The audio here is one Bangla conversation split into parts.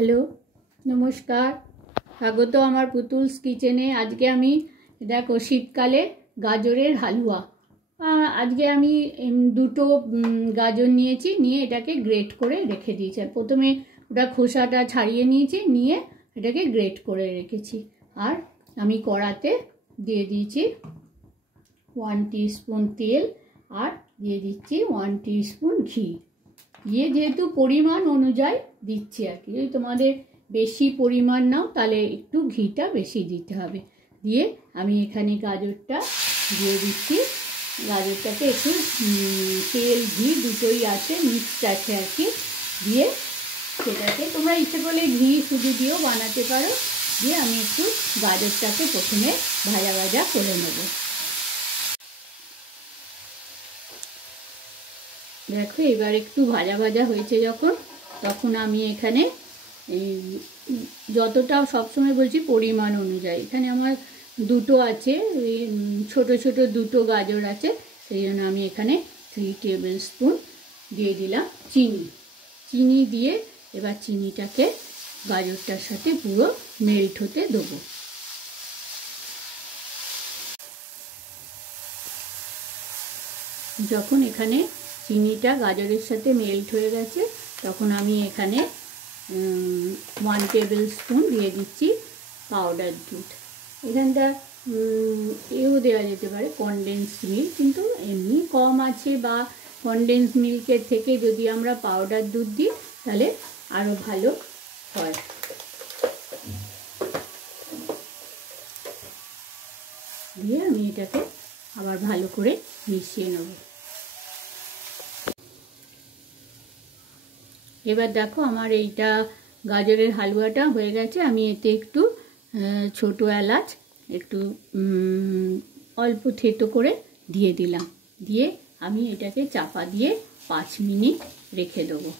হ্যালো, নমস্কার, স্বাগত আমার পুতুলস কিচেনে। আজকে আমি দেখো শীতকালে গাজরের হালুয়া। আজকে আমি দুটো গাজর নিয়েছি, নিয়ে এটাকে গ্রেট করে রেখে দিয়েছি। আর প্রথমে ওটা খোসাটা ছাড়িয়ে নিয়েছি, নিয়ে এটাকে গ্রেট করে রেখেছি। আর আমি কড়াতে দিয়ে দিয়েছি 1 টিস্পুন তেল, আর দিয়ে দিচ্ছি 1 টিস্পুন ঘি। দিয়ে যেহেতু পরিমাণ অনুযায়ী দিচ্ছি আর কি, যদি তোমাদের বেশি পরিমাণ নাও তাহলে একটু ঘিটা বেশি দিতে হবে। দিয়ে আমি এখানে গাজরটা দিয়ে দিচ্ছি। গাজরটাকে একটু তেল ঘি দুটোই আছে, মিক্সড আছে আর কি। দিয়ে সেটাকে তোমরা ইচ্ছে করলে ঘি শুধু দিয়েও বানাতে পারো। দিয়ে আমি একটু গাজরটাকে প্রথমে ভাজা ভাজা করে নেব। দেখো এবার একটু ভাজা ভাজা হয়েছে যখন, তখন আমি এখানে যতটা সবসময় বলছি পরিমাণ অনুযায়ী, এখানে আমার দুটো আছে, ছোট ছোট দুটো গাজর আছে, সেই জন্য আমি এখানে 3 টেবিল স্পুন দিয়ে দিলাম চিনি। দিয়ে এবার চিনিটাকে গাজরটার সাথে পুরো মেল্ট হতে দেবো। যখন এখানে চিনিটা গাজরের সাথে মেল্ট হয়ে গেছে, তখন আমি এখানে 1 টেবিল স্পুন দিয়ে দিচ্ছি পাউডার দুধ। এখানটা এও দেওয়া যেতে পারে কনডেন্সড মিল্ক, কিন্তু এমনি কম আছে, বা কনডেন্সড মিল্কের থেকে যদি আমরা পাউডার দুধ দিই তাহলে আরও ভালো হয়। দিয়ে আমি এটাকে আবার ভালো করে মিশিয়ে নেব। এবার দেখো আমার এইটা গাজরের হালুয়াটা হয়ে গেছে। আমি এতে একটু ছোটো এলাচ একটু অল্প থেতো করে দিয়ে দিলাম। দিয়ে আমি এটাকে চাপা দিয়ে 5 মিনিট রেখে দেবো।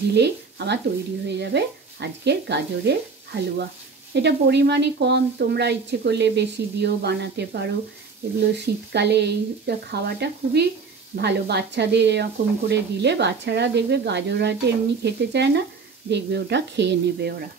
দিলেই আমার তৈরি হয়ে যাবে আজকের গাজরের হালুয়া। এটা পরিমাণে কম, তোমরা ইচ্ছে করলে বেশি দিয়েও বানাতে পারো। এগুলো শীতকালে এইটা খাওয়াটা খুবই ভালো। বাচ্চাদের এরকম করে দিলে বাচ্চারা দেখবে গাজর হয়তো এমনি খেতে চায় না, দেখবে ওটা খেয়ে নেবে ওরা।